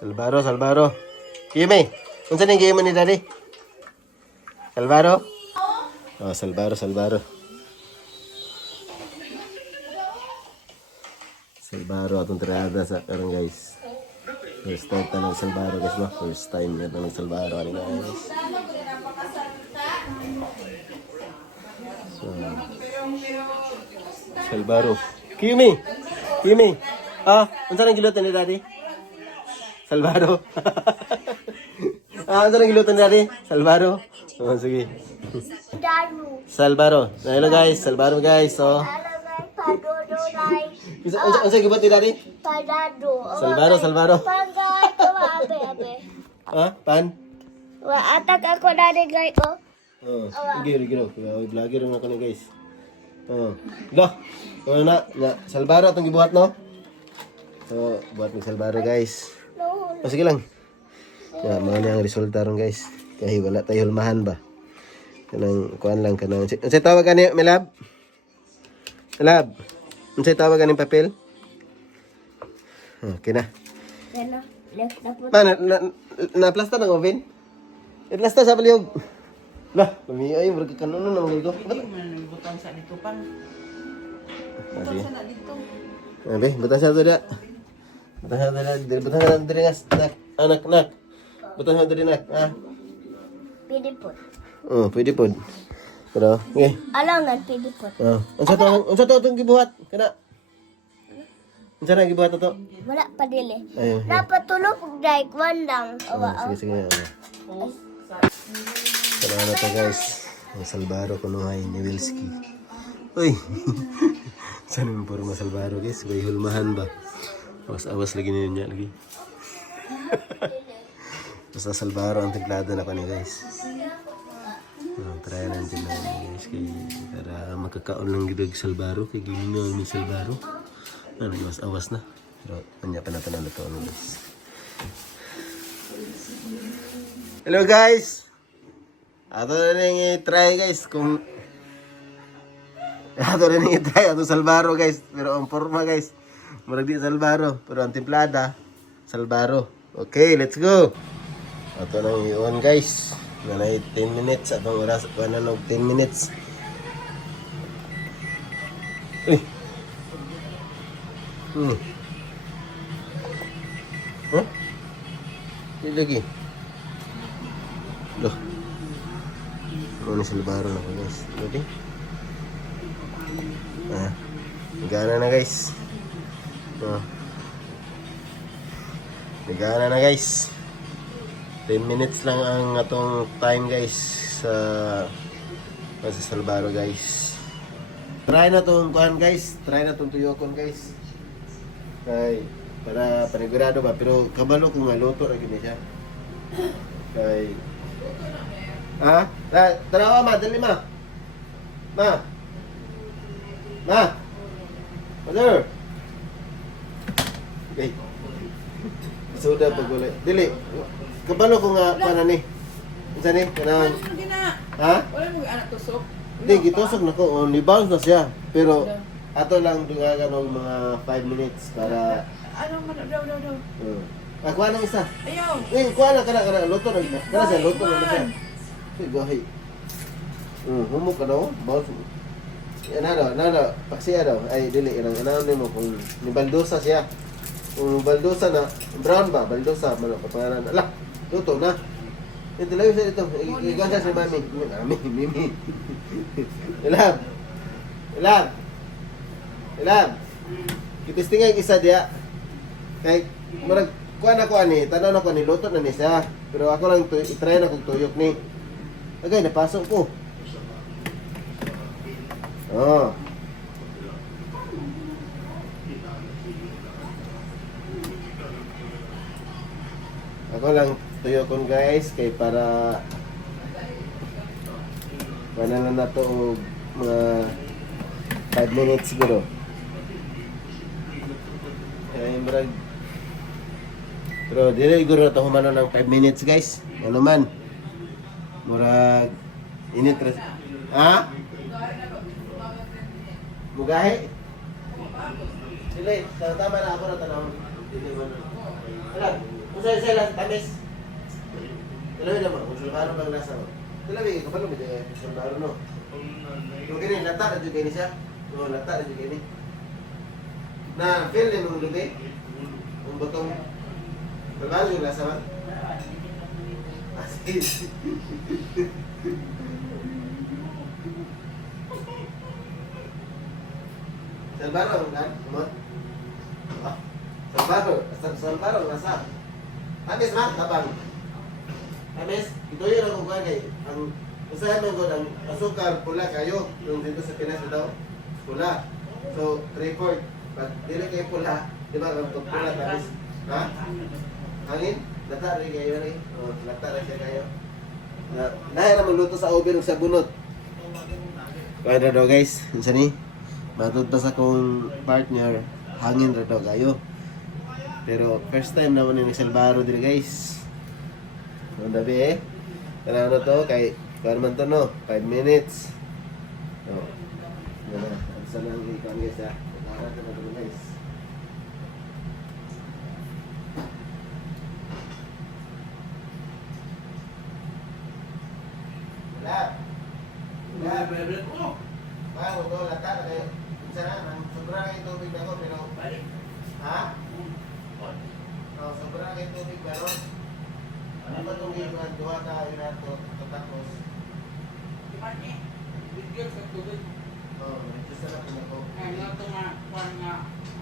Salvaro. Kimi, unsa ning game ni Daddy? Salvaro? Oh, Salvaro. Salvaro atong tirada sa karon guys. First time tanong Salvaro guys no. First time na tanong Salvaro ani guys. So, Salvaro. Kimi. Ah, unsa nang gilutan ni Daddy? Salvaro. Unsa nang gilutan ni Daddy? Salvaro. Oh, sige. Salvaro. Hello guys, Salvaro guys. So, unsa gibuhat ni Daddy? Salvaro. Abe. Ah, pan? Wa atak ako dari guys ko. Oh, giro. Vlogger na ko ni guys. Oh. Lah. Ano na, Salvaro atong gibuhat no? So, buhat ni Salvaro guys. O sige lang. Yeah, mga niyang resulta ron guys. Kahit wala tayo hulmahan ba. Kanang kuan lang kanang. Unsay tawag ani, Melab? Melab. Unsay tawag ani papel? Okay na. Ano? Na plasta ng oven? Plasta sa palihog. Lah, kami ay murag kanon na mga ito. Butang sa dito pang. Sige. Sa dito. Abi, butang sa to dia. Butang sa diri nak. Anak. Butang sa diri nak. Ah. Pwede po. Oh, pwede pod. Pero, okay. Alangan, pwede po. Oh, unsa to atong gibuhat? Kana. Unsa na gibuhat to? Wala pa dili. Ayun. Napatulog dai kwan lang. Sige. Salamat na to guys. Ang Salvaro kunuhay ni Wilski. Uy. Saan yung puro Salvaro guys? May hulmahan ba? Awas lagi niya lagi. Basta Salvaro ang tiglada na pa ni guys. Try natin na guys. Para makakaon lang gidog Salvaro. Kaya ginawa ni Salvaro. Awas na. Pero kanya pa natin ang luto guys. Hello guys! Ato na rin i-try guys kung... Ato na rin i-try ato Salvaro guys. Pero ang forma guys, murag di Salvaro. Pero ang timplada, Salvaro. Okay, let's go! Ato na i-on guys. Nanay 10 minutes. Atong oras, 10 minutes. Uy! Huh? Hindi lagi. Loh. Ano Salvaro na ko guys. Ready? Ah. Nagana na guys. Oh. Nagana na guys. 10 minutes lang ang atong time guys sa Salvaro guys. Try na tong kuhan guys. Try na tong tuyokon guys. Kay para panigurado ba, pero kabalo kung maluto ra gyud siya. Kay tarawa ma, dali ma. Mother. Okay. Suda pag wala. Dili. Kabalo kung paano ni. Unsa ni? Kanang ha? Wala mo anak tusok. Hindi, gitusok na ko. Ni bounce na siya. Pero ato lang dugagan ng mga 5 minutes para Ano man daw. kuha ng isa. Ayaw. Kuha na kana luto na. Kana siya luto na siya. Gahi. Humok ka daw. Bounce. Nada. Paksiya daw. Ay, dili. Ano mo kung ni baldosa siya. Kung baldosa na, brown ba? Baldosa. Pangalan. Ala, luto na. Ito lang siya dito. Iganda si Mami. Mimi. Ilab. Kitistingay isa dia. Kay murag kuan ako ani, tanaw na ko ni luto na ni siya. Pero ako lang i-try na kung tuyok ni. Agay napasok ko. Oh. Ako lang tuyokon guys kay para wala na to mga 5 minutes siguro. Ay murag. Pero dili siguro na to humano ng 5 minutes guys. Ano man. Murag init res. Ha? Mugahe? Dili, tama na ako na tanong. Dili man. Ala, Masaya lang, tamis. Dalawin naman, kung salbaro bang lasa mo. Dalawin, kapag lumit eh, salbaro no. Yung gini, lata na dyan gini siya. No, lata na dyan gini. Na, feel din mong lubi. Yung botong. Salbaro yung lasa mo. Asin. Salbaro ang kan? Kumot? Ah, salbaro ang lasa. Tamis ma, tabang. Tamis, ito yun ang kukuha kay. Ang usahan mo ang asukar pula kayo. Yung dito sa Pinas ito, pula. So, 3/4. Pag dili kayo pula, di ba? Ang pula tamis. Ha? Hangin? Lata rin kayo rin. O, lata rin siya kayo. Dahil naman luto sa oven sa bunot. Kaya na daw guys, yun ni. Matod pa sa kong partner, hangin na daw kayo. Pero first time naman yung Salvaro din guys. Ang dabi eh. Kaya ano to, kay kaya naman to no, 5 minutes. So, yan na. Ang sanang ikaw guys ha. Nakarat na ito guys. Wala. Wala. Bago to, lata na kayo. Minsan na, sobra kayo tubig na ko, pero... Ha? Oh, sobra kayo tubig ba, no? Ano ba itong gawin? Duha ka, yun na ito, tapos. Bigyan sa tubig. Oh, ito sa lang na ko. Ano ito nga, kuwan nga,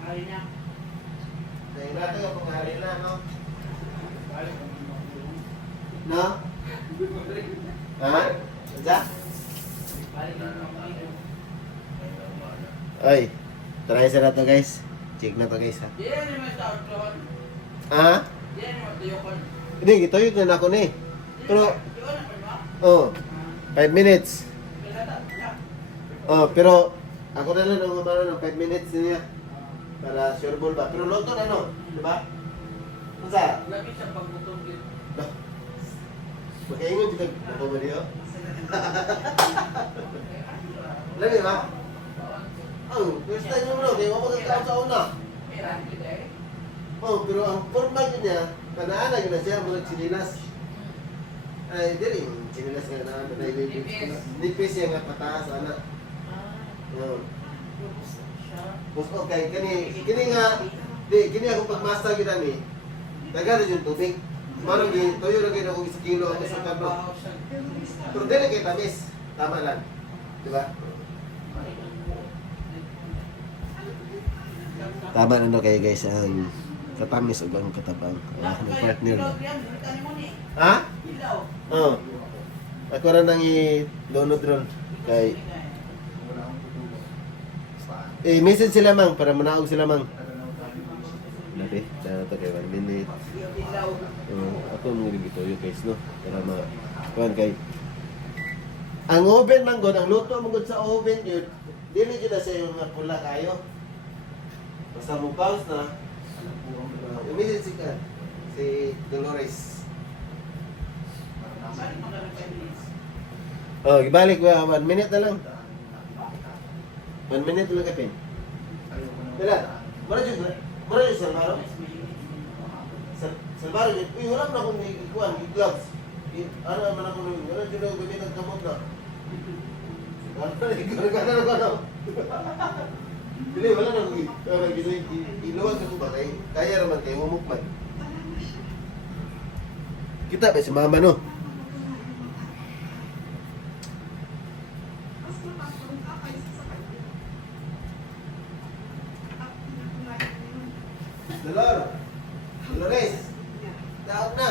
hari na. Dahil natin yung panghari na, no? Balik ang mga tulong. No? Ha? Sadya? Balik ang mga tulong. Ay, try sa na to guys. Check na to guys ha. Yan yung may tawag lawan. Ha? Yan yung matuyokon. Hindi, ito yun na ako ni. Pero, Yun na pa oh, 5 minutes. Oh, pero ako na lang ang umano ng 5 minutes niya. Para sure ball ba. Pero loto na no, di ba? Ano sa? Labi sa pagbutong din. Magkaingon dito. Ako ba niyo? Alam niyo ba? Oh, first time mo no, kaya mapagkakaon sa una. Meron kita eh. Oh, pero ang format niya, kanaan na siya, mga chinilas. Ay, dili, chinilas nga na, nipis siya nga pataas, anak. Oh. Mas okay, kini nga, kini ako pagmasta kita ni, tagalan yung tubig. Marang yung toyo lagi na kung 1 kilo ang isang kablo. Pero dili kay tamis, tama lang. Diba? Tama na no kayo guys, ang katamis o ang katabang. Ang partner na. Ha? Oo. Ako rin nang i-download ron. Kay... message sila mang, para manaog sila mang. Nabi, sana to kay 1 minute. Ako mga dito yung guys, no? Para kuhan kay... Ang oven lang god, ang luto mo god sa oven yun, dili yun na sa yung mga pula kayo. Basta mo pause na, message si Dolores. Oh, ibalik ba? 1 minute na lang. 1 minute lang kapin. Dila, mara dyan, Salvaro? Salvaro dyan, uy, wala na akong ikuan, gloves. Ano naman ako nung, wala dyan ako gamit ang kamot na. Gano'n ko ano? Dili, wala na akong iluwag ako ba? Kaya naman kayo, umukman. Kita ba si mama no? Dolores, daog na.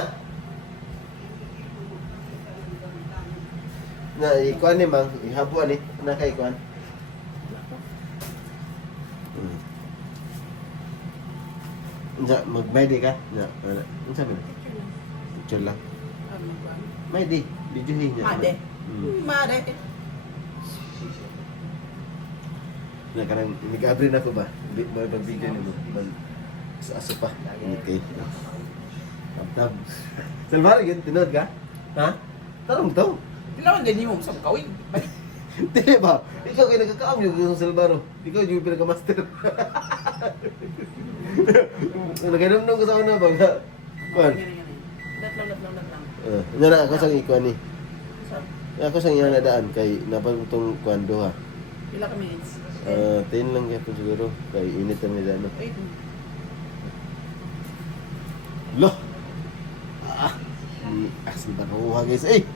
Na, ikuan ni mang, ihabuan ni, na kay ikuan. Mag-may di ka? Ano sabi na? Picture lang. May di, videohin niya. Made. Made. Karang nag-abri na ko ba? Mag-video na mo. Sa aso pa. Okay. Tab-tab. Salvar, yun, tinood ka? Ha? Tarong to. Kailangan din mo sa kawin. Dili ba? Ikaw kayo nagkakaam yung sa Salvaro. Ikaw yung pinaka-master. Nagkanamnong ko sa una ba? Kuan. Lat lang. Nga na ako sang ikuan ni. Saan? Ako sang iya na daan kay napagutong kuan duha. Pila ka minutes? 10 lang gyapon siguro kay init na nila no. 8. Lo. Ni asin baruha guys. Salbaro.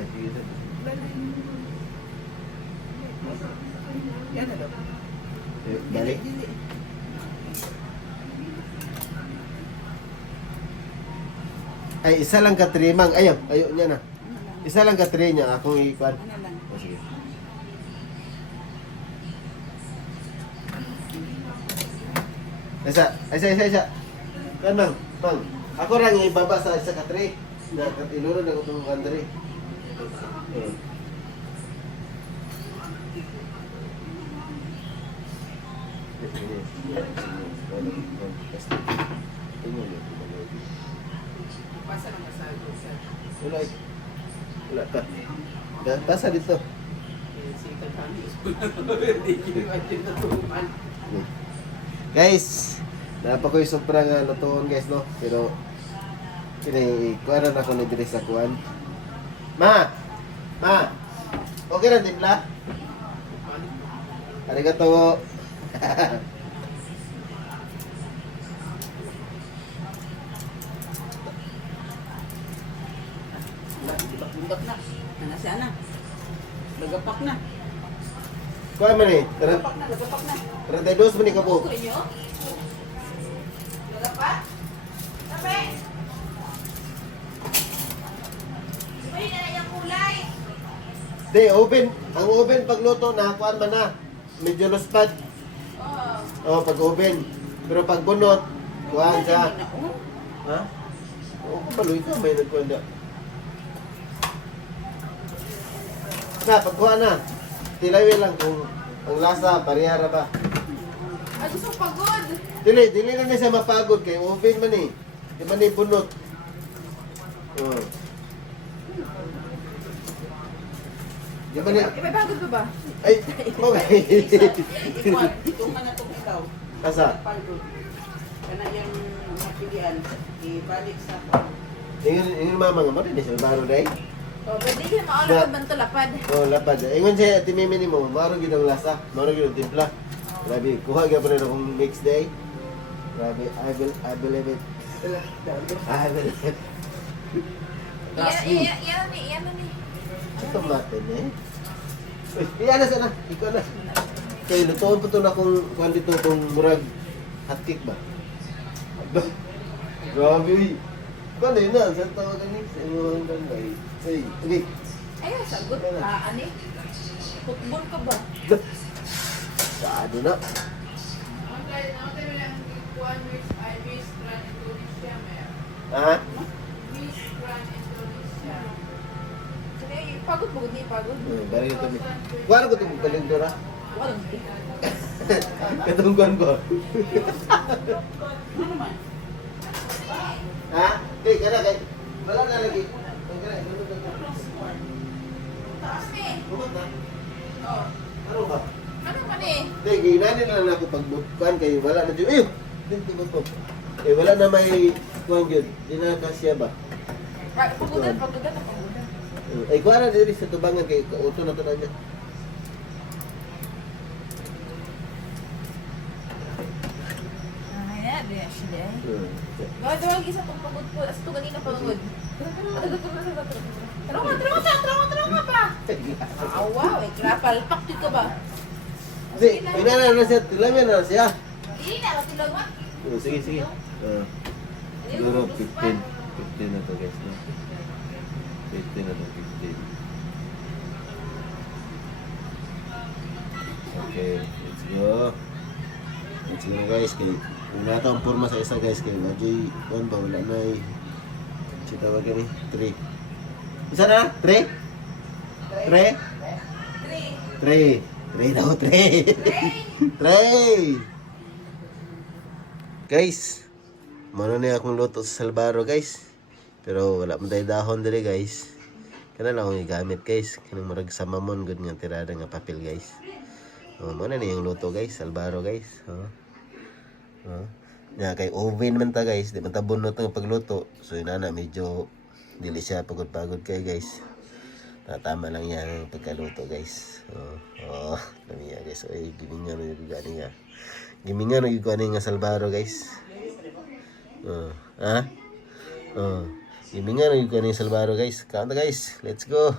Ay, sige. Yan na daw. Balik. Ay, isa lang ka three, mang. Ayaw niya na. Isa lang ka three niya. Akong ikuan. Ano lang. Oh, sige. Isa. Kan, mang. Ako lang yung ibaba sa isa ka three. Inuro na ko itong country. Pasa lang ka sa grocery. Wala pa. Pasa dito. Sikat kami. Hindi kinimagine na tuman. Guys, napa ko yung sobrang lutuon guys no. Pero kuanan ako ni diri sa kuan. Ma. Okay na timpla? Arigato. Bundak na. Nanasya na. Lagapak na. Kuan man eh. Lagapak na. 32 man ni kabo. Gusto niyo? Lagapak? Sabi! Sabi na yung kulay! Di, oven. Ang oven pagluto na kuan man na. Medyo luspad. Oh, pag oven. Pero pag bunot, kuan siya. Ha? Oo, kabaloy ka. May nagkuhan na. Pagkuha na. Tilawin lang kung ang lasa, parehara ba? Ay, gusto pagod! Dili na siya mapagod kay oven man eh. Di man eh bunot. Oh. Di man eh. May pagod pa ba? Ay, okay. Itong na itong ikaw. Asa? Pagod. Kana yung mapilian. Ibalik sa Ingon mama nga mo rin siya baro dai. O, pwede siya maulog man ito lapad. Oh, lapad. Ingon siya ati mimi nimo, maro gid ang lasa, maro gid ang timpla. Grabe, kuha gyud pa akong mix day. Grabe, I believe it. I believe it. Yan ni. Ito mate eh. Uy, iyan na sana. Ikaw na. Kaya lutoon po ito na kung kuhan dito kung murag hot cake ba? Aba, grabe uy. Kuhan na yun na. Saan tawagan ni? Sa imong gangay. Ay, okay. Ayaw, sagot. Ani? Football ka ba? Sado na. Ha? Sige, pagod mo, hindi pagod. Bari ito. Kuhan ko itong kalendura. Walang Katong kuhan ko. Ano man? Ha? Kay, kana kay. Wala na lagi. Kana, lumot na. Taas ni. Lumot na. Oh. Ano ba? Ano man eh? Hindi, ginanin lang ako pagbukan kayo wala na dyan. Ayun! Dito ba ito? Eh, wala na may kuhan yun. Di na kasya ba? Pagudan. Ay, kuha na diri sa tubangan kay kauto na ito na niya. Ayan, di siya. Gawag isa pang pagod ko. As ito ganina pagod. Trauma pa! Wow, eh, krapalpak dito ba? Hindi, pinala na siya. Tilamin na siya. Hindi na, matilag ma. Sige. Siguro 15. 15 na to guys. No? 15 na to, 15. Okay, let's go. Let's go guys. Kay, wala ito ang forma sa isa guys. Kay Wajay, ba? Wala na eh. Si tawagan eh. 3. Isa na? 3? 3? 3 daw, 3. 3. Guys, mano na akong luto sa salbaro guys. Pero wala man tayo dahon dali guys. Kana lang akong igamit guys. Kanang marag sa mamon good nga tirada nga papel guys. Oh, mano na yung luto guys, salbaro guys. Oh. Nya kay oven man ta guys, di man ta bunot ang pagluto. So inana medyo dili siya pagod-pagod kay guys. Tama lang yan ang pagkaluto guys. Namiya guys. Oy, gimingan na yung gani nga. Gimingan na yung gani nga salbaro guys. Gimingan na yung gani salbaro guys. Kanta guys. Let's go.